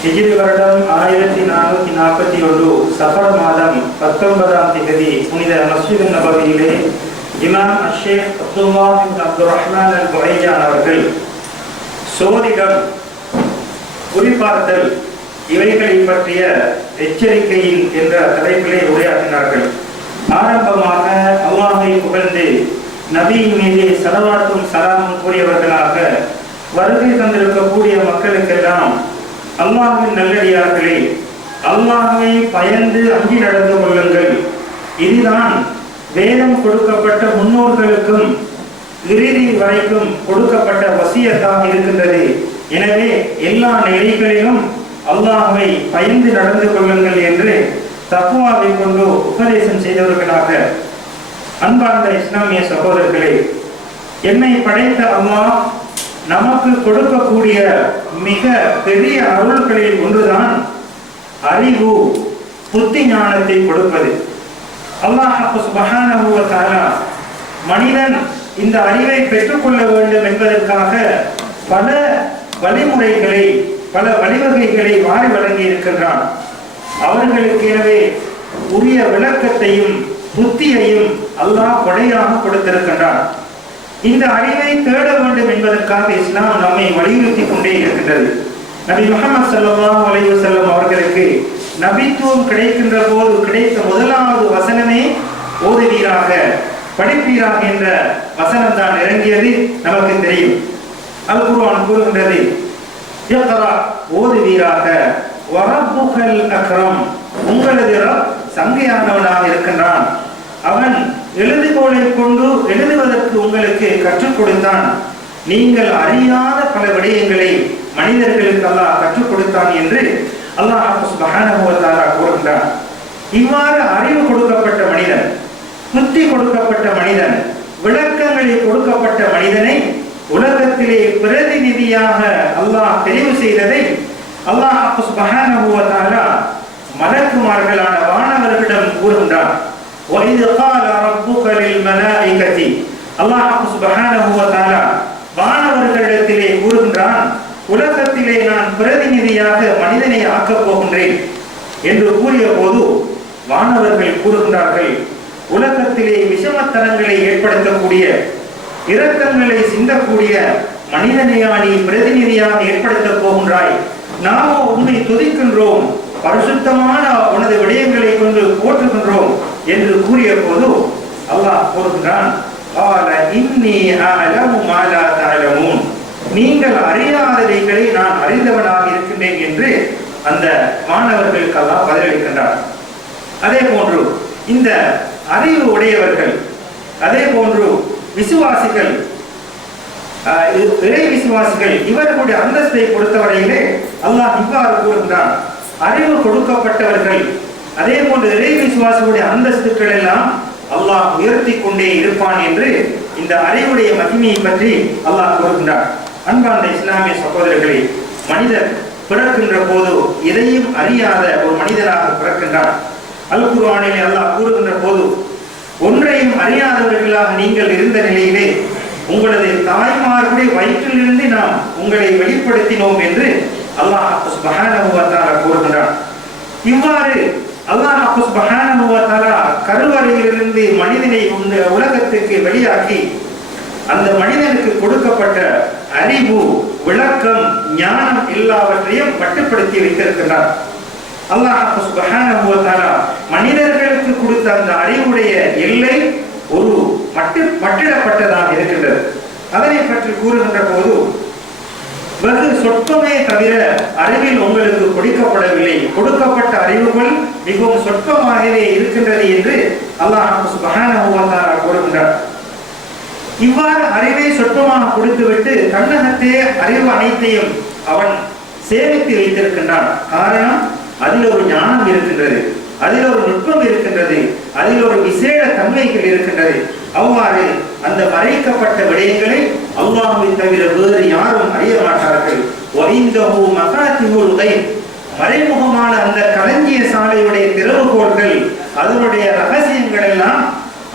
ஹிஜ்ரி வருடம் ஆயிரத்தி நானூற்றி நாற்பத்தி ஒன்று சஃபர் மாதம் பத்தொன்பதாம் தேதி புனித மஸ்ஜித் நபவியிலே இமாம் அஷேக் அப்துல்லா அப்துல் ரஹ்மான் அல் புரைஜான் அவர்கள் சோதிடம் குறிப்பார்த்தல் இவைகளை பற்றிய எச்சரிக்கையில் என்ற தலைப்பிலே உரையாற்றினார்கள். ஆரம்பமாக அல்லாஹை புகழ்ந்து நபியின் மீது சலவாத்தும் சலாமும் கூறியவர்களாக வருகை தந்திருக்கக்கூடிய மக்களுக்கெல்லாம் அல்லாஹின் நல்லடியார்களே அல்லாஹை பயந்து அங்கி நடந்து கொள்ளுங்கள். இதுதான் வேதம் கொடுக்கப்பட்ட முன்னோர்களுக்கும் இறுதி வரைக்கும் கொடுக்கப்பட்ட வசியத்தாக இருக்கின்றது. எனவே எல்லா நிலைகளிலும் அல்லாஹை பயந்து நடந்து கொள்ளுங்கள் என்று தப்புவாவை கொண்டு உபதேசம் செய்தவர்களாக அன்பார்ந்த இஸ்லாமிய சகோதரர்களே என்னை படைத்த அல்லாஹ் நமக்கு கொடுக்கக்கூடிய மிக பெரிய அருள்களில் ஒன்றுதான் அறிவு புத்தி ஞானத்தை கொடுப்பது. அல்லாஹ் சுபஹானஹு மனிதன் இந்த அறிவை பெற்றுக்கொள்ள வேண்டும் என்பதற்காக பல வழிமுறைகளை பல வழிவகைகளை வாரி வழங்கி இருக்கின்றான். அவர்களுக்கு எனவே உரிய விளக்கத்தையும் புத்தியையும் அல்லாஹ் கொடையாக கொடுத்திருக்கின்றான். இந்த அறிவை தேட வேண்டும் என்பதற்காக இஸ்லாம் நம்மை வலியுறுத்தி கொண்டே இருக்கின்றது. நபி முகமது சல்லாஹ் அலைஹி வஸல்லம் அவர்களுக்கு நபித்துவம் கிடைக்கின்ற போது கிடைத்த முதலாவது வசனமே ஓதுவீராக படிப்பீராக என்ற வசனம் தான் இறங்கியது நமக்கு தெரியும். அல் குருவான் கூறுகின்றது ஓதுவீராக வரப்புகல் அக்ரம். உங்களது சங்கையானவனாக இருக்கின்றான். அவன் எழுதுகோலை கொண்டு எழுதுவதற்கு உங்களுக்கு கற்றுக் கொடுத்தான் நீங்கள் அறியாத பல விடயங்களை மனிதர்களுக்கு அல்லாஹ் கற்றுக் கொடுத்தான் என்று அல்லாஹ் சுப்ஹானஹு வ தஆலா கூறுகின்றான் இவ்வாறு அறிவு கொடுக்கப்பட்ட மனிதன் புத்தி கொடுக்கப்பட்ட மனிதன் விளக்கங்களை கொடுக்கப்பட்ட மனிதனை உலகத்திலே பிரதிநிதியாக அல்லாஹ் தெரிவு செய்ததை அல்லாஹ் சுப்ஹானஹு வ தஆலா மலக்குமார்களான வானவர்களிடம் கூறுகின்றான் وَإِذْ قَالَ رَبُّكَ لِلْمَلَائِكَةِ அல்லாஹ் சுப்ஹானஹு வ தஆலா வானவர்களிடத்திலே கூறுகின்றான் உலகத்திலே நான் பிரதிநிதியாக மனிதனை ஆக்கப் போகின்றேன் என்று கூறிய போது வானவர்கள் கூறுகின்றார்கள் உலகத்திலே விஷமத்தனங்களை ஏற்படுத்தக்கூடிய இரக்கங்களை சிந்தக்கூடிய மனிதனையா நீ பிரதிநிதியாக ஏற்படுத்தப் போகின்றாய் நாமோ உன்னை துதிக்கின்றோம் பரிசுத்தமான உனது விடயங்களை கொண்டு போற்றுகின்றோம் என்று கூறிய போது அல்லாஹ் கூறுகிறான் இன்னி நீங்கள் அறியாதவைகளை நான் அறிந்தவனாக இருக்கின்றேன் என்று அந்த மாணவர்களுக்கெல்லாம் பதிலளிக்கின்றார் அதே போன்று இந்த அறிவு உடையவர்கள் அதே போன்று விசுவாசிகள் இறை விசுவாசிகள் இவர்களுடைய அந்தஸ்தை பொறுத்தவரையிலே அல்லாஹ் இவ்வாறு கூறுகின்றான். அறிவு கொடுக்கப்பட்டவர்கள் அதே போன்று இறை விசுவாசிகளுடைய அந்தஸ்துக்கள் எல்லாம் அல்லாஹ் உயர்த்தி கொண்டே இருப்பான் என்று இந்த அறிவுடைய மகிமையை பற்றி அல்லாஹ் கூறுகின்றார் அன்பார்ந்த இஸ்லாமிய சகோதரர்களே மனிதர் பிறக்கின்ற போது எதையும் அறியாத ஒரு மனிதராக பிறக்கின்றார் அல் குர்ஆனிலே அல்லாஹ் கூறுகின்ற போது ஒன்றையும் அறியாதவர்களாக நீங்கள் இருந்த நிலையிலே உங்களது தாய்மார்களுடைய வயிற்றிலிருந்து நாம் உங்களை வெளிப்படுத்தினோம் என்று அல்லாஹ் சுப்ஹானஹு கூறுகின்றார் இவ்வாறு அல்லாஹ் சுப்ஹானஹு வ தஆலா கருவறையிலிருந்து மனிதனை இந்த உலகத்துக்கு வெளியாக்கி அந்த மனிதனுக்கு கொடுக்கப்பட்ட அறிவு விளக்கம் ஞானம் எல்லாவற்றையும் மட்டுப்படுத்தி வைத்திருக்கிறார் அல்லாஹ் சுப்ஹானஹு வ தஆலா மனிதர்களுக்கு கொடுத்த அந்த அறிவுடைய எல்லை ஒரு மட்டு மட்டிடப்பட்டதாக இருக்கின்றது. அதனை பற்றி கூறுகின்ற போது வெகு சொற்பமே தவிர அறிவில் உங்களுக்கு கொடுக்கப்படவில்லை. கொடுக்கப்பட்ட அறிவுகள் மிகவும் சொற்பமாகவே இருக்கின்றது என்று அல்லாஹ் சுப்ஹானஹு கூறுகின்றார். இவ்வாறு அறிவை சொற்பமாக கொடுத்துவிட்டு தன்னகத்தே அறிவு அனைத்தையும் அவன் சேமித்து வைத்திருக்கின்றான். காரணம் அதில் ஒரு ஞானம் இருக்கின்றது. அதில் ஒரு நுட்பம் இருக்கின்றது. அதில் ஒரு விசேட தன்மைகள் இருக்கின்றது. அவ்வாறு அந்த மறைக்கப்பட்ட விடயங்களை அல்லாஹுவை தவிர வேறு யாரும் அறிய மாட்டார்கள். மறைமுகமான அந்த களஞ்சிய சாலையுடைய திறவுகோள்கள் அதனுடைய ரகசியங்கள் எல்லாம்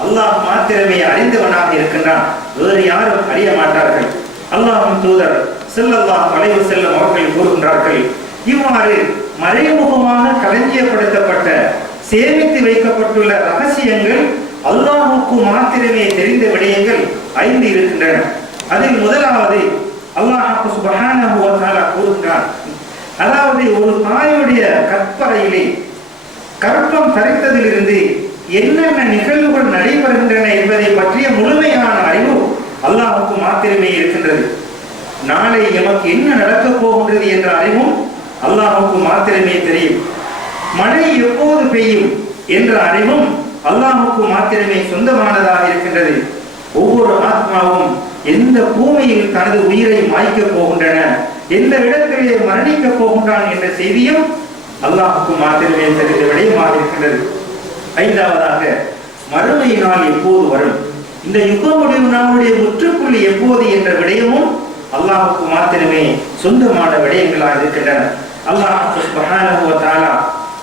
அல்லாஹ் மாத்திரமே அறிந்தவனாக இருக்கின்றான். வேறு யாரும் அறிய மாட்டார்கள். அல்லாஹ்வின் தூதர் செல்லல்லாஹ் அலைஹி செல்லும் அவர்கள் கூறுகின்றார்கள் இவ்வாறு மறைமுகமாக களஞ்சியப்படுத்தப்பட்ட சேமித்து வைக்கப்பட்டுள்ள ரகசியங்கள் அல்லாஹுக்கு மாத்திரமே தெரிந்த விடயங்கள் ஐந்து இருக்கின்றன. அதில் முதலாவது அல்லாஹாக்கு சுப்ஹானஹு கூறுகிறார் அதாவது ஒரு தாயுடைய கற்பறையிலே கற்பம் தரித்ததிலிருந்து என்னென்ன நிகழ்வுகள் நடைபெறுகின்றன என்பதை பற்றிய முழுமையான அறிவு அல்லாஹுக்கு மாத்திரமே இருக்கின்றது. நாளை எமக்கு என்ன நடக்கப் போகின்றது என்ற அறிவும் அல்லாஹுக்கு மாத்திரமே தெரியும். மழை எப்போது பெய்யும் என்ற அறிவும் அல்லாஹுக்கு மாத்திரமே சொந்தமானதாக இருக்கின்றது. ஒவ்வொரு ஆத்மாவும் எந்த பூமியில் தனது உயிரை மாய்க்கப் போகின்றன எந்த இடத்திலே மரணிக்கப் போகின்றான் என்ற செய்தியும் அல்லாஹுக்கு மாத்திரமே தெரிந்த விடயமாக இருக்கின்றது. ஐந்தாவதாக மறுமை நாள் எப்போது வரும்? இந்த யுக முடிவு நாளுடைய முற்றுப்புள்ளி எப்போது என்ற விடயமும் அல்லாஹுக்கு மாத்திரமே சொந்தமான விடயங்களாக இருக்கின்றன. அல்லாஹ்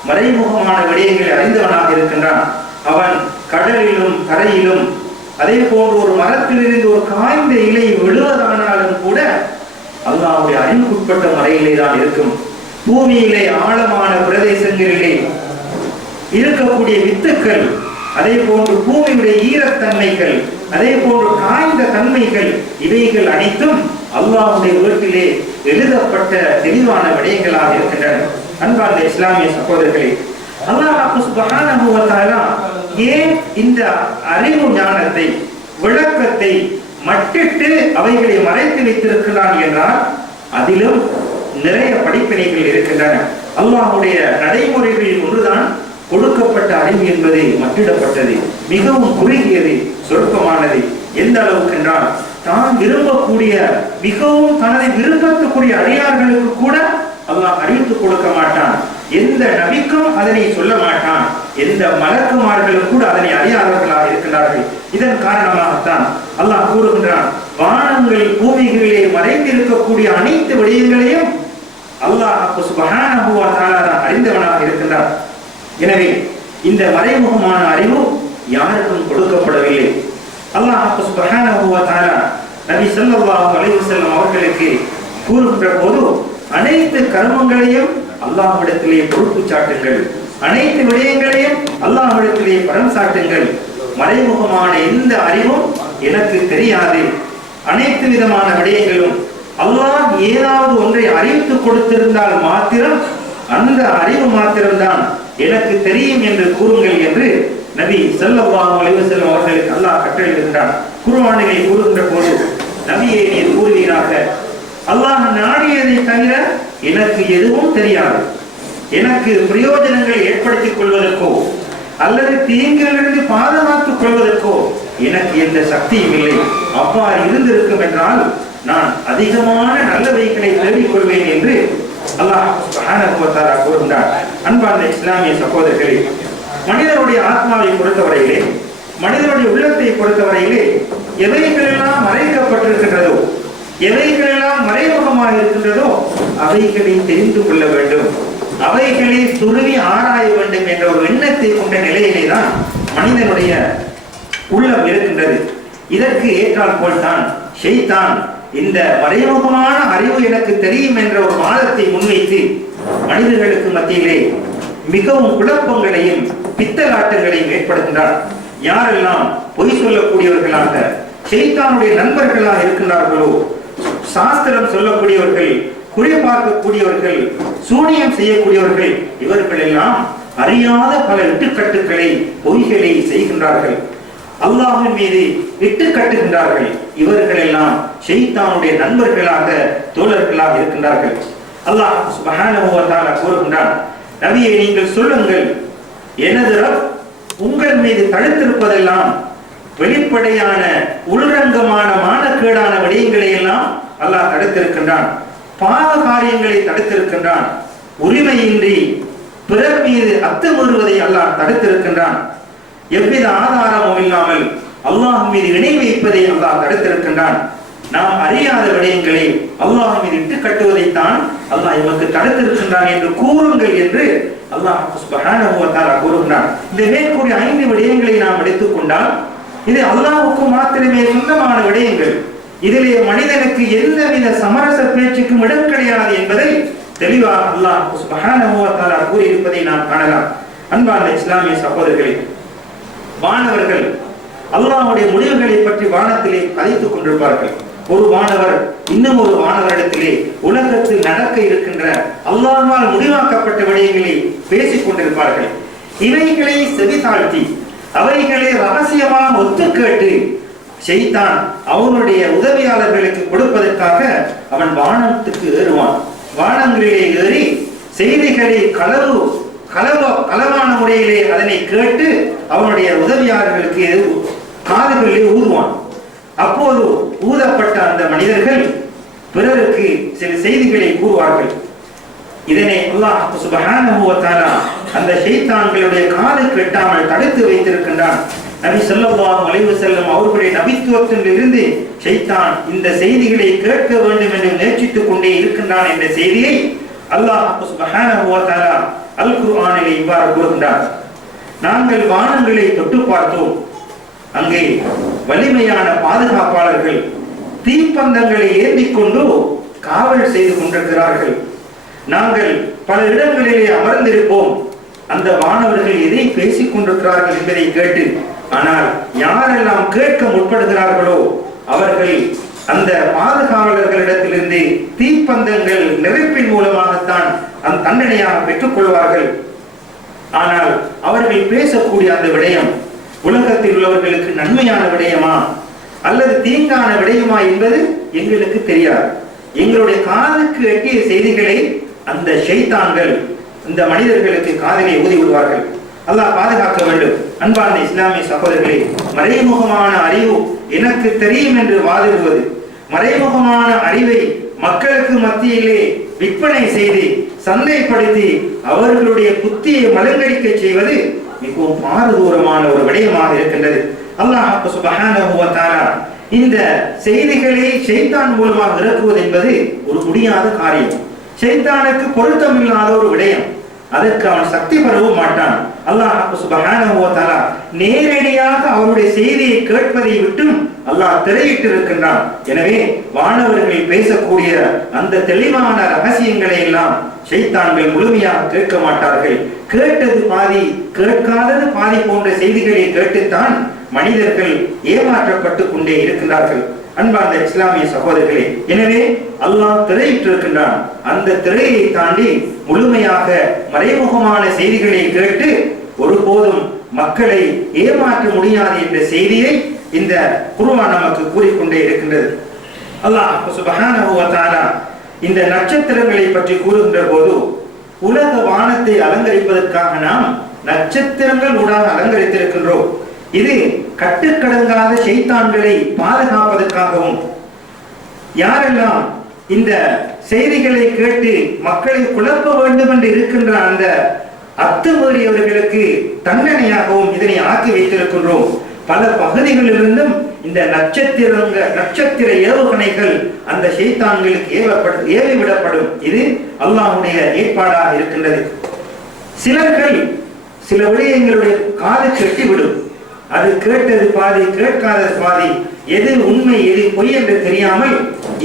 மறைமுகமான விடயங்களை அறிந்தவனாக இருக்கின்றான். அவன் கடலிலும் கரையிலும் அதே போன்று ஒரு மரத்திலிருந்து ஒரு காய்ந்த இலை விழுவதானாலும் கூட அல்லாஹ்வுடைய அறிவுக்குட்பட்ட முறையிலே தான் இருக்கும். பூமியிலே ஆழமான பிரதேசங்களிலே இருக்கக்கூடிய வித்துக்கள் அதே போன்று பூமியுடைய ஈரத்தன்மைகள் அதே போன்று காய்ந்த தன்மைகள் இவைகள் அனைத்தும் அல்லாவுடைய வீட்டிலே எழுதப்பட்ட தெளிவான விடயங்களாக இருக்கின்றன. அன்பார்ந்த இஸ்லாமிய சகோதரர்களே அல்லாஹ் சுப்ஹானஹு வ ஏன் இந்த அறிவு ஞானத்தை விளக்கத்தை மட்டிட்டு அவைகளை மறைத்து வைத்திருக்கிறான் என்றால் அதிலும் நிறைய படிப்பினைகள் இருக்கின்றன. அல்லாஹுடைய நடைமுறைகளில் ஒன்றுதான் கொடுக்கப்பட்ட அறிவு என்பது மட்டிடப்பட்டது மிகவும் குறுகியது சொற்பமானது எந்த அளவுக்கு என்றால் தான் விரும்பக்கூடிய மிகவும் தனது விரும்பத்துக்குரிய அடியார்களுக்கு கூட அல்லாஹ் அறிவித்து கொடுக்க மாட்டான். எந்த நபிக்கும் அதனை சொல்ல மாட்டான். எந்த மலக்குமார்களும் கூட அதனை அறியாதவர்களாக இருக்கிறார்கள் இதன் காரணமாகத்தான் அல்லாஹ் கூறுகின்றான் வானங்களில் பூமிகளிலே மறைந்திருக்கக்கூடிய அனைத்து விடயங்களையும் அல்லாஹ் அப்போ சுபஹானஹு வ தான் அறிந்தவனாக இருக்கின்றார் எனவே இந்த மறைமுகமான அறிவு யாருக்கும் கொடுக்கப்படவில்லை. அல்லாஹ் அப்போ சுபஹானஹு வ நபி ஸல்லல்லாஹு அலைவு செல்லும் அவர்களுக்கு கூறுகின்ற போது அனைத்து கர்மங்களையும் அல்லாஹ்விடத்திலே பொறுப்பு சாட்டுங்கள். அனைத்து விடயங்களையும் அல்லாஹ்விடத்திலே பரம் சாட்டுங்கள். மறைமுகமான எந்த அறிவும் எனக்கு தெரியாது. அனைத்து விதமான விடயங்களும் அல்லாஹ் ஏதாவது ஒன்றை அறிவித்து கொடுத்திருந்தால் மாத்திரம் அந்த அறிவு மாத்திரம்தான் எனக்கு தெரியும் என்று கூறுங்கள் என்று நபி ஸல்லல்லாஹு அலைஹி அவர்களுக்கு அல்லாஹ் கட்டளையிடுகிறான். குருவானிலே கூறுகின்ற போது நபியே நீர் கூறுவீராக அல்லாஹ் நாடியதை தவிர எனக்கு எதுவும் தெரியாது. எனக்கு பிரயோஜனங்களை ஏற்படுத்திக் கொள்வதற்கோ அல்லது தீங்கிலிருந்து பாதுகாத்துக் கொள்வதற்கோ எனக்கு எந்த சக்தியும் இல்லை. அவ்வாறு இருந்திருக்கும் என்றால் நான் அதிகமான நல்லவைகளை தேடிக்கொள்வேன் என்று அல்லாஹ் சுப்ஹானஹு கூறுகின்றார். அன்பார்ந்த இஸ்லாமிய சகோதரர்களே மனிதனுடைய ஆத்மாவை பொறுத்தவரையிலே மனிதனுடைய உள்ளத்தை பொறுத்தவரையிலே எவைகளெல்லாம் மறைக்கப்பட்டிருக்கின்றதோ எவைகளெல்லாம் மறைமுகமாக இருக்கின்றதோ அவைகளை தெரிந்து கொள்ள வேண்டும். அவைகளை துருவி ஆராய வேண்டும் என்ற ஒரு எண்ணத்தை கொண்ட நிலையிலே தான் மனிதனுடைய உள்ளம் இருக்கின்றது. இதற்கு ஏற்றால் போல்தான் ஷெய்தான் இந்த மறைமுகமான அறிவு எனக்கு தெரியும் என்ற ஒரு வாதத்தை முன்வைத்து மனிதர்களுக்கு மத்தியிலே மிகவும் குழப்பங்களையும் பித்தலாட்டங்களையும் ஏற்படுகின்றார் யாரெல்லாம் பொய் சொல்லக்கூடியவர்களாக செய்தானுடைய நண்பர்களாக இருக்கின்றார்களோ சாஸ்திரம் சொல்லக்கூடியவர்கள் குறி பார்க்கக்கூடியவர்கள் சூனியம் செய்யக்கூடியவர்கள் இவர்கள் எல்லாம் அறியாத பல இட்டுக்கட்டுகளை பொய்களை செய்கின்றார்கள். அல்லாஹின் மீது இட்டு கட்டுகின்றார்கள். இவர்கள் எல்லாம் ஷெய்தானுடைய நண்பர்களாக தோழர்களாக இருக்கின்றார்கள். அல்லாஹ் சுப்ஹானஹு கூறுகின்றான் நபியை நீங்கள் சொல்லுங்கள் எனது ரப் உங்கள் மீது தடுத்திருப்பதெல்லாம் வெளிப்படையான உள்ரங்கமான மானக்கேடான விடயங்களை எல்லாம் அல்லாஹ் தடுத்திருக்கின்றான். பாவ காரியங்களை தடுத்திருக்கின்றான். உரிமையின்றி பிறர் மீது அத்துமீறுவதை அல்லாஹ் தடுத்திருக்கின்றான். எவ்வித ஆதாரமும் இல்லாமல் அல்லாஹ் மீது இணை வைப்பதை அல்லாஹ் தடுத்திருக்கின்றான். நாம் அறியாத விடயங்களை அல்லாஹ் மீது இட்டு கட்டுவதைத்தான் அல்லாஹ் எமக்கு தடுத்திருக்கின்றான் என்று கூறுங்கள் என்று அல்லாஹ் சுப்ஹானஹு கூறுகின்றான். இந்த மேற்கூறிய ஐந்து விடயங்களை நாம் எடுத்துக்கொண்டால் இது அல்லாஹுக்கு மாத்திரமே சொந்தமான விடயங்கள். இதிலே மனிதனுக்கு எந்தவித சமரச பேச்சுக்கும் இடம் கிடையாது என்பதை தெளிவாக அல்லாஹ் சுப்ஹானஹு கூறியிருப்பதை நாம் காணலாம். அன்பார்ந்த இஸ்லாமிய சகோதரர்களே வானவர்கள் அல்லாஹுடைய முடிவுகளை பற்றி வானத்திலே கதைத்துக் கொண்டிருப்பார்கள். ஒரு வானவர் இன்னும் ஒரு வானவரிடத்திலே உலகத்தில் நடக்க இருக்கின்ற அல்லாஹ்வால் முடிவாக்கப்பட்ட விடயங்களை பேசிக் கொண்டிருப்பார்கள். இவைகளை செவிதாழ்த்தி அவைகளை ரகசியமாக ஒத்து கேட்டு செய்தான் அவனுடைய உதவியாளர்களுக்கு கொடுப்பதற்காக அவன் வானத்துக்கு ஏறுவான். வானங்களிலே ஏறி செய்திகளை களவு களவ களவான முறையிலே அதனை கேட்டு அவனுடைய உதவியாளர்களுக்கு காதுகளிலே ஊதுவான். அப்போது ஊதப்பட்ட அந்த மனிதர்கள் பிறருக்கு சில செய்திகளை கூறுவார்கள். இதனை அல்லாஹ் சுபஹானஹு வ தஆலா அந்த ஷைத்தான்களுடைய காது கெட்டாமல் தடுத்து வைத்திருக்கின்றான். நபி ஸல்லல்லாஹு அலைஹி செல்லும் அவர்களுடைய நபித்துவத்தில் இருந்து ஷைத்தான் இந்த செய்திகளை கேட்க வேண்டும் என்று முயற்சித்துக் கொண்டே இருக்கின்றான் என்ற செய்தியை அல்லாஹ் அல் குர்ஆனிலே இவ்வாறு கூறுகின்றார். நாங்கள் வானங்களை தொட்டு பார்த்தோம். அங்கே வலிமையான பாதுகாப்பாளர்கள் தீப்பந்தங்களை ஏந்தி கொண்டு காவல் செய்து கொண்டிருக்கிறார்கள். நாங்கள் பல இடங்களிலே அமர்ந்திருப்போம். அந்த மாணவர்கள் எதை பேசிக் கொண்டிருக்கிறார்கள் என்பதை கேட்டு ஆனால் யாரெல்லாம் கேட்க முற்படுகிறார்களோ அவர்கள் அந்த பாதுகாவலர்களிடத்திலிருந்து தீப்பந்தங்கள் நிறைப்பின் மூலமாகத்தான் அந்த தண்டனையாக பெற்றுக் கொள்வார்கள். ஆனால் அவர்கள் பேசக்கூடிய அந்த விடயம் உலகத்தில் உள்ளவர்களுக்கு நன்மையான விடயமா? அல்லது தீங்கான விடயமா என்பது எங்களுக்கு தெரியாது. எங்களுடைய காதுக்கு எட்டிய செய்திகளை அந்த ஷைத்தான்கள் இந்த மனிதர்களுக்கு காதலை ஊதி விடுவார்கள் அல்லாஹ் பாதுகாக்க வேண்டும். அன்பார்ந்த இஸ்லாமிய சகோதரர்களே மறைமுகமான அறிவு எனக்கு தெரியும் என்று வாதிடுவது மறைமுகமான அறிவை மக்களுக்கு மத்தியிலே விற்பனை செய்து சந்தைப்படுத்தி அவர்களுடைய புத்தியை மலங்கடிக்க செய்வது மிகவும் பாரதூரமான ஒரு விடயமாக இருக்கின்றது. அல்லாஹ் சுப்ஹானஹு இந்த செய்திகளை செய்தான் மூலமாக இறக்குவது என்பது ஒரு முடியாத காரியம். ஷைத்தானுக்கு பொருத்தமில்லாத ஒரு விடயம். அதற்கு அவன் சக்தி பெறவும் மாட்டான். அல்லாஹ் சுபகான நேரடியாக அவருடைய செய்தியை கேட்பதை விட்டும் அல்லாஹ் திரையிட்டு இருக்கின்றான் எனவே வானவர்கள் பேசக்கூடிய அந்த தெளிவான ரகசியங்களை எல்லாம் ஷைத்தான்கள் முழுமையாக கேட்க மாட்டார்கள். கேட்டது பாதி கேட்காதது பாதி போன்ற செய்திகளை கேட்டுத்தான் மனிதர்கள் ஏமாற்றப்பட்டு கொண்டே இருக்கின்றார்கள். அன்பார்ந்த இஸ்லாமிய சகோதரர்களே எனவே அல்லாஹ் திரையிட்டிருக்கின்றான். அந்த திரையை தாண்டி முழுமையாக மறைமுகமான செய்திகளை கேட்டு ஒருபோதும் மக்களை ஏமாற்ற முடியாது என்ற செய்தியை இந்த குருவான் நமக்கு கூறிக்கொண்டே இருக்கின்றது. அல்லாஹ் சுப்ஹானஹு இந்த நட்சத்திரங்களை பற்றி கூறுகின்ற போது உலக வானத்தை அலங்கரிப்பதற்காக நாம் நட்சத்திரங்கள் ஊடாக அலங்கரித்திருக்கின்றோம். இது கட்டுக்கடங்காத செய்தான்களை பாதுகாப்பதற்காகவும் யாரெல்லாம் இந்த செய்திகளை கேட்டு மக்களை குழப்ப வேண்டும் என்று இருக்கின்ற அந்த அத்துமீறியவர்களுக்கு தண்டனையாகவும் இதனை ஆக்கி வைத்திருக்கின்றோம். பல பகுதிகளிலிருந்தும் இந்த நட்சத்திரங்க நட்சத்திர ஏவுகணைகள் அந்த செய்தான்களுக்கு ஏவப்படும் ஏவிவிடப்படும். இது அல்லாஹுடைய ஏற்பாடாக இருக்கின்றது. சிலர்கள் சில விடயங்களுடைய காது கெட்டிவிடும். அது கேட்டது பாதி கேட்காதது பாதி எது உண்மை எது பொய் என்று தெரியாமல்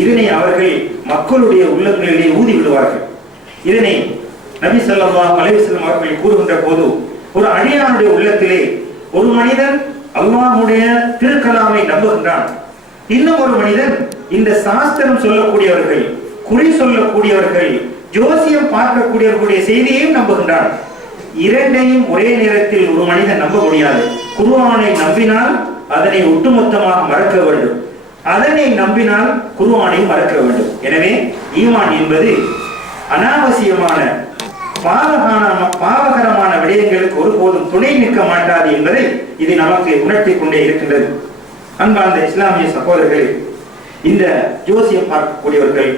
இதனை அவர்கள் மக்களுடைய உள்ளங்களிலே ஊதி விடுவார்கள். இதனை நபி சொல்லா அலைஹி அவர்கள் கூறுகின்ற போது ஒரு அடியானுடைய உள்ளத்திலே ஒரு மனிதன் அல்லாஹுடைய திருக்கலாமை நம்புகின்றான். இன்னும் ஒரு மனிதன் இந்த சாஸ்திரம் சொல்லக்கூடியவர்கள் குறி சொல்லக்கூடியவர்கள் ஜோசியம் பார்க்கக்கூடியவர்களுடைய செய்தியையும் நம்புகின்றான். இரண்டையும் ஒரே நேரத்தில் ஒரு மனிதன் நம்ப முடியாது. குருவானை நம்பினால் அதனை ஒட்டுமொத்தமாக மறக்க வேண்டும். அதனை நம்பினால் குருவானை மறக்க வேண்டும். எனவே ஈமான் என்பது அனாவசியமான பாவகான பாவகரமான விடயங்களுக்கு ஒருபோதும் துணை நிற்க மாட்டாது என்பதை இது நமக்கு உணர்த்தி கொண்டே இருக்கின்றது. அன்பார்ந்த இஸ்லாமிய சகோதரர்களே இந்த ஜோசியம் பார்க்கக்கூடியவர்கள்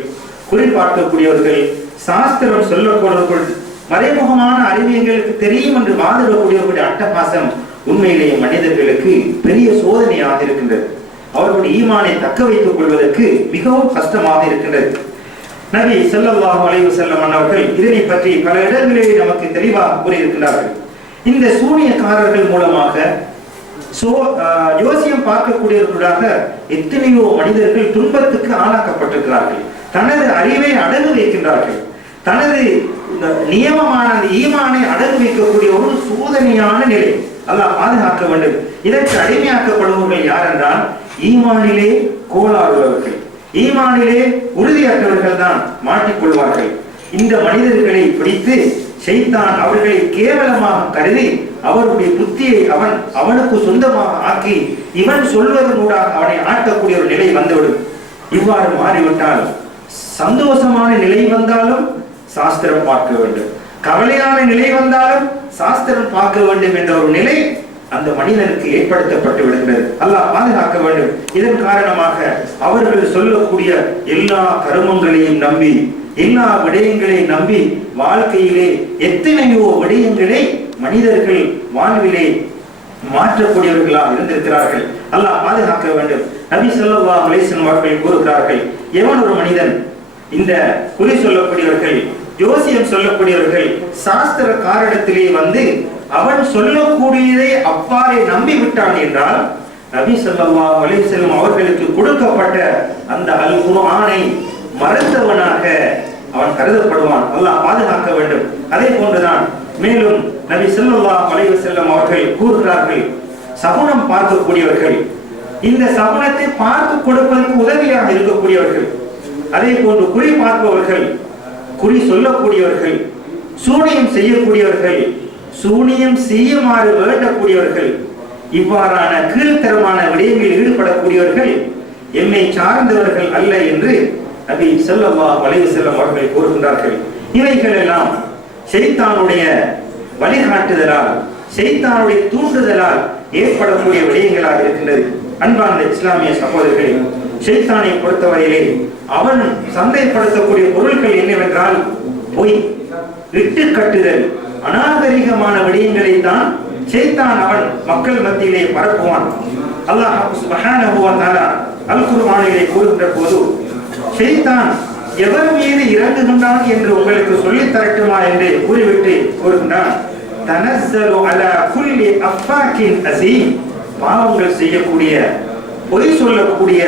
குறிப்பார்க்கக்கூடியவர்கள் சாஸ்திரம் சொல்லக்கூடியவர்கள் மறைமுகமான அறிவியங்களுக்கு தெரியும் என்று வாதிடக்கூடியவர்களுடைய அட்டகாசம் உண்மையிலேயே மனிதர்களுக்கு பெரிய சோதனையாக இருக்கின்றது. அவர்களுடைய ஈமானை தக்க வைத்துக் கொள்வதற்கு மிகவும் கஷ்டமாக இருக்கின்றது. நபி ஸல்லல்லாஹு அலைஹி செல்ல அவர்கள் இதனை பற்றி பல இடங்களிலே நமக்கு தெளிவாக கூறியிருக்கிறார்கள் இந்த சூனியக்காரர்கள் மூலமாக சோ ஆஹ், ஜோசியம் பார்க்கக்கூடியவர்களாக எத்தனையோ மனிதர்கள் துன்பத்துக்கு ஆளாக்கப்பட்டிருக்கிறார்கள். தனது அறிவை அடகு வைக்கின்றார்கள். தனது இந்த நியமமான அந்த ஈமானை அடகு வைக்கக்கூடிய ஒரு சோதனையான நிலை. அல்லாஹ் பாதுகாக்க வேண்டும். இதற்கு அடிமையாக்கப்படுபவர்கள் யார் என்றால் ஈமானிலே கோளாறுள்ளவர்கள். ஈமானிலே உறுதியற்றவர்கள் தான் மாட்டிக்கொள்வார்கள். இந்த மனிதர்களை பிடித்து செய்தான் அவர்களை கேவலமாக கருதி அவருடைய புத்தியை அவன் அவனுக்கு சொந்தமாக ஆக்கி இவன் சொல்வதனூடாக அவனை ஆட்டக்கூடிய ஒரு நிலை வந்துவிடும். இவ்வாறு மாறிவிட்டால் சந்தோஷமான நிலை வந்தாலும் சாஸ்திரம் பார்க்க வேண்டும். கவலையான நிலை வந்தாலும் சாஸ்திரம் பார்க்க வேண்டும் என்ற ஒரு நிலை அந்த மனிதனுக்கு ஏற்படுத்தப்பட்டு விடுகிறது. அல்லாஹ் பாதுகாக்க வேண்டும். இதன் காரணமாக அவர்கள் சொல்லக்கூடிய எல்லா கருமங்களையும் நம்பி எல்லா விடயங்களையும் நம்பி வாழ்க்கையிலே எத்தனையோ விடயங்களை மனிதர்கள் வாழ்விலே மாற்றக்கூடியவர்களாக இருந்திருக்கிறார்கள். அல்லாஹ் பாதுகாக்க வேண்டும். நபி சொல்லா மலேசன் வஸல்லம் அவர்கள் கூறுகிறார்கள் எவன் ஒரு மனிதன்? இந்த குறி சொல்லக்கூடியவர்கள் ஜோசியம் சொல்லக்கூடியவர்கள் சாஸ்திர காரணத்திலே வந்து அவன் சொல்லக்கூடியதை அப்பாரை நம்பி விட்டான் என்றால் நபி செல்லம்மா அலைஹி செல்லும் அவர்களுக்கு கொடுக்கப்பட்ட அந்த அல் குர்ஆனை மறந்தவனாக அவன் கருதப்படுவான். அல்லாஹ் பாதுகாக்க வேண்டும். அதே போன்றுதான் மேலும் நபி செல்லல்லா அலைஹி செல்லும் அவர்கள் கூறுகிறார்கள் சகுனம் பார்க்கக்கூடியவர்கள் இந்த சகுனத்தை பார்த்து கொடுப்பதற்கு உதவியாக இருக்கக்கூடியவர்கள் அதே போன்று குறி பார்ப்பவர்கள் குறி சொல்லக்கூடியவர்கள் சூனியம் செய்யக்கூடியவர்கள் சூனியம் செய்யுமாறு வேண்டக்கூடியவர்கள் இவ்வாறான கீழ்த்தரமான விடயங்களில் ஈடுபடக்கூடியவர்கள் என்னை சார்ந்தவர்கள் அல்ல என்று நபி செல்லவா அலைஹி செல்லம் அவர்கள் கூறுகின்றார்கள். இவைகள் எல்லாம் செய்தானுடைய வழிகாட்டுதலால் செய்தானுடைய தூண்டுதலால் ஏற்படக்கூடிய விடயங்களாக இருக்கின்றது. அன்பார்ந்த இஸ்லாமிய சகோதரர்களே ஷெய்தானை பொறுத்தவரையிலே அவன் சந்தைப்படுத்தக்கூடிய பொருட்கள் என்னவென்றால் பொய் இட்டு கட்டுதல் அநாகரிகமான விடயங்களை தான் ஷெய்தான் அவன் மக்கள் மத்தியிலே பரப்புவான். அல்லாஹ் சுப்ஹானஹு வ தஆலா அல் குர்ஆனிலே கூறுகின்ற போது ஷெய்தான் எவர் மீது இறங்குகின்றான் என்று உங்களுக்கு சொல்லித் தரட்டுமா என்று கூறிவிட்டு கூறுகின்றான். தனசலு அலா குல்லி அஃபாக்கின் அசீம். பாவங்கள் செய்யக்கூடிய பொய் சொல்லக்கூடிய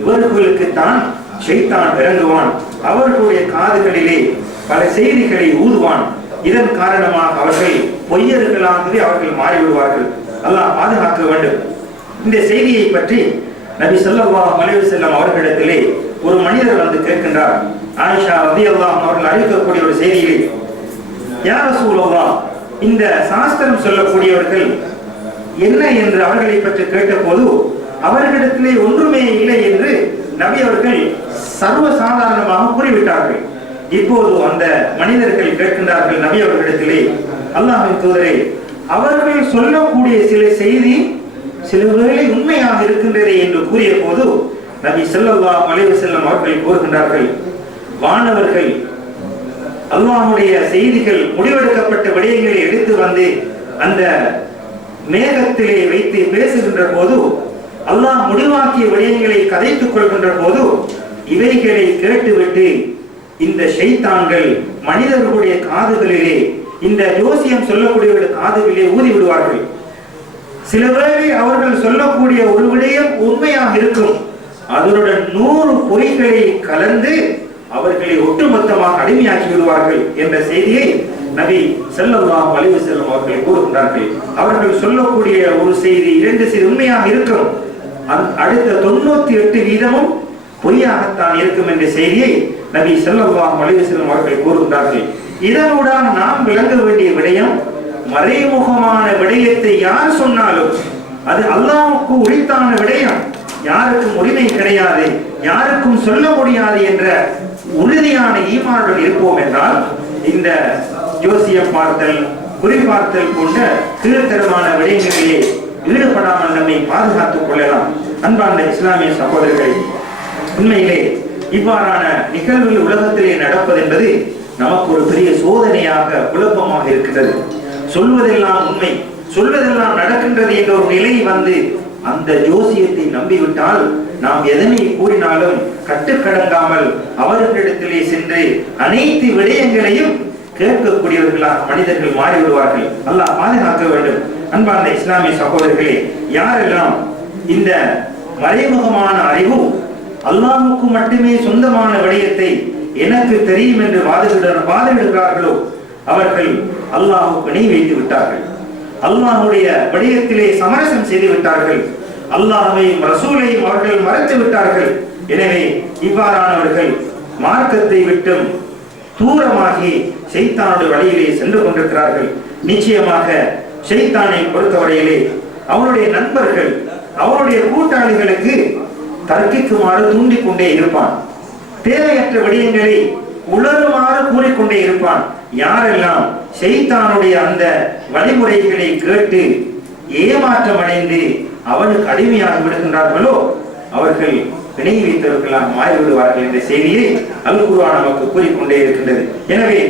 இவர்களுக்குத்தான் ஷைத்தான் இறங்குவான். அவர்களுடைய காதுகளிலே பல செய்திகளை ஊதுவான். இதன் காரணமாக அவர்கள் பொய்யர்களாகவே அவர்கள் மாறிவிடுவார்கள். அல்லாஹ் பாதுகாக்க வேண்டும். இந்த செய்தியை பற்றி நபி சொல்லவா மலைவு செல்லம் அவர்களிடத்திலே ஒரு மனிதர் வந்து கேட்கின்றார். ஆயிஷா ரலியல்லாஹு அவர்கள் அறிவிக்கக்கூடிய ஒரு செய்தியிலே யா ரசூலல்லாஹ் இந்த சாஸ்திரம் சொல்லக்கூடியவர்கள் என்ன என்று அவர்களை பற்றி கேட்டபோது அவர்களிடத்திலே ஒன்றுமே இல்லை என்று நபி அவர்கள் சர்வ சாதாரணமாக கூறிவிட்டார்கள். இப்போது அந்த மனிதர்கள் கேட்கின்றார்கள் நபி அவர்களிடத்திலே அல்லாஹின் தூதரே அவர்கள் சொல்லக்கூடிய சில செய்தி சில வேளை உண்மையாக இருக்கின்றதே என்று கூறிய போது நபி செல்லல்லா மலைவு செல்லம் அவர்கள் கூறுகின்றார்கள் வானவர்கள் அல்லாஹுடைய செய்திகள் முடிவெடுக்கப்பட்ட விடயங்களை எடுத்து வந்து அந்த மேகத்திலே வைத்து பேசுகின்ற போது அல்லாஹ் முடிவாக்கிய விடயங்களை கதைத்துக் கொள்கின்ற போது இவைகளை கேட்டுவிட்டு இந்த ஷைத்தான்கள் மனிதர்களுடைய காதுகளிலே இந்த ஜோசியம் சொல்லக்கூடிய காதுகளிலே ஊதி விடுவார்கள் சில வேளை அவர்கள் சொல்லக்கூடிய ஒரு விடயம் உண்மையாக இருக்கும். அதனுடன் நூறு பொய்களை கலந்து அவர்களை ஒட்டுமொத்தமாக அடிமையாக்கி விடுவார்கள் என்ற செய்தியை நபி ஸல்லல்லாஹு வலிவு செல்லும் அவர்கள் கூறுகின்றார்கள். அவர்கள் சொல்லக்கூடிய ஒரு செய்தி இரண்டு செய்தி உண்மையாக இருக்கும். அடுத்த தொண்ணூத்தி எட்டு வீதமும் பொய்யாகத்தான் இருக்கும் என்ற செய்தியை நபி ஸல்லல்லாஹு அலைஹி செல்லும் அவர்கள் கூறுகின்றார்கள். இதனுடன் நாம் விளங்க வேண்டிய விடயம் மறைமுகமான விடயத்தை யார் சொன்னாலும் அது அல்லாவுக்கு உரித்தான விடயம். யாருக்கும் உரிமை கிடையாது யாருக்கும் சொல்ல முடியாது என்ற உறுதியான ஈமானுடன் இருப்போம் என்றால் இந்த ஜோசியம் பார்த்தல் குறிப்பார்த்தல் போன்ற கீழ்த்தரமான விடயங்களிலே ஈடுபடாமல் நம்மை பாதுகாத்துக் கொள்ளலாம். அன்பார்ந்த இஸ்லாமிய சகோதரர்களே உண்மையிலே இவ்வாறான நிகழ்வுகள் உலகத்திலே நடப்பது என்பது நமக்கு ஒரு பெரிய சோதனையாக குழப்பமாக இருக்கிறது. சொல்வதெல்லாம் உண்மை. சொல்வதெல்லாம் நடக்கின்றது என்ற ஒரு நிலை வந்து அந்த ஜோசியத்தை நம்பிவிட்டால் நாம் எதனை கூறினாலும் கட்டுக்கடங்காமல் அவர்களிடத்திலே சென்று அனைத்து விடயங்களையும் கேட்கக்கூடியவர்களாக மனிதர்கள் மாறிவிடுவார்கள். அல்லாஹ் பாதுகாக்க வேண்டும். அன்பார்ந்த இஸ்லாமிய சகோதரர்களே யாரெல்லாம் இந்த மறைமுகமான அறிவு அல்லாஹுக்கு மட்டுமே சொந்தமான விடயத்தை எனக்கு தெரியும் என்று வாதிடுகிறார் வாதிடுகிறார்களோ அவர்கள் அல்லாஹுக்கு நீ வைத்து விட்டார்கள். அல்லாஹுடைய விடயத்திலே சமரசம் செய்து விட்டார்கள். அல்லாஹையும் ரசூலையும் அவர்கள் மறைத்து விட்டார்கள். எனவே இவ்வாறானவர்கள் மார்க்கத்தை விட்டும் தூரமாகி ஷைத்தானுடைய வழியிலே சென்று கொண்டிருக்கிறார்கள். நிச்சயமாக செய்தானை பொறுத்தவரையிலே அவனுடைய நண்பர்கள் அவனுடைய கூட்டாளிகளுக்கு தர்க்கிக்குமாறு தூண்டிக்கொண்டே இருப்பான். தேவையற்ற விடயங்களை உணருமாறு கூறிக்கொண்டே இருப்பான். யாரெல்லாம் செய்தானுடைய அந்த வழிமுறைகளை கேட்டு ஏமாற்றம் அடைந்து அவனுக்கு அடிமையாக விடுகின்றார்களோ அவர்கள் பிணை வைத்தவர்களாக மாறிவிடுவார்கள் என்ற செய்தியை அல்குருவா நமக்கு கூறிக்கொண்டே இருக்கின்றது. எனவே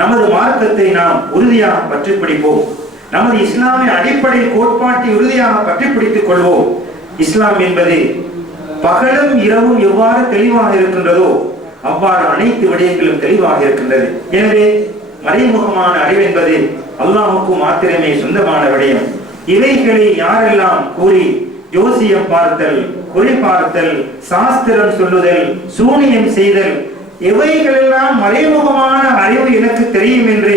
நமது மார்க்கத்தை நாம் உறுதியாக பற்றி பிடிப்போம். நமது இஸ்லாமிய அடிப்படை கோட்பாட்டை உறுதியாக பற்றி பிடித்துக் கொள்வோம். இஸ்லாம் என்பது பகலும் இரவும் எவ்வாறு தெளிவாக இருக்கின்றதோ அவ்வாறு அனைத்து விடயங்களும் தெளிவாக இருக்கின்றது. எனவே மறைமுகமான அறிவு என்பது அல்லாஹுக்கு மாத்திரமே சொந்தமான விடயம். இவைகளை யாரெல்லாம் கூறி ஜோசியம் பார்த்தல் குறி பார்த்தல் சாஸ்திரம் சொல்லுதல் சூனியம் செய்தல் இவைகளெல்லாம் மறைமுகமான அறிவு எனக்கு தெரியும் என்று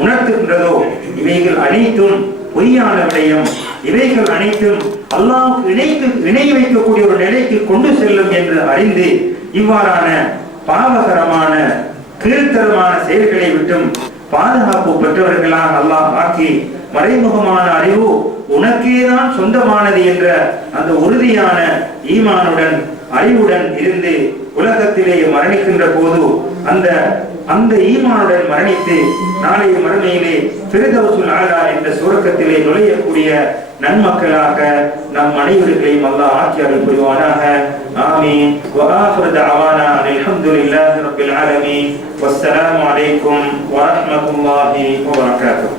உணர்த்துகின்றதோ இவைகள் அனைத்தும் பொய்யான விடயம் இவைகள் அனைத்தும் அல்லாஹ் இணைக்கு இணை வைக்கக்கூடிய ஒரு நிலைக்கு கொண்டு செல்லும் என்று அறிந்து இவ்வாறான பாவகரமான கீழ்த்தரமான செயல்களை விட்டும் பாதுகாப்பு பெற்றவர்களாக அல்லாஹ் ஆக்கி மறைமுகமான அறிவு உனக்கேதான் சொந்தமானது என்ற அந்த உறுதியான ஈமானுடன் அறிவுடன் இருந்து உலகத்திலே மரணிக்கின்ற போது அந்த அந்த ஈமானுடன் மரணித்து நாளைய மறுமையிலே பிரதவசுல் ஆலா என்ற சுரக்கத்திலே நுழையக்கூடிய நன்மக்களாக நம் அனைவர்களையும் அல்லாஹ் ஆக்கி அருள் புரிவானாக ஆமீன் وآخر دعوانا أن الحمد لله رب العالمين والسلام عليكم ورحمة الله وبركاته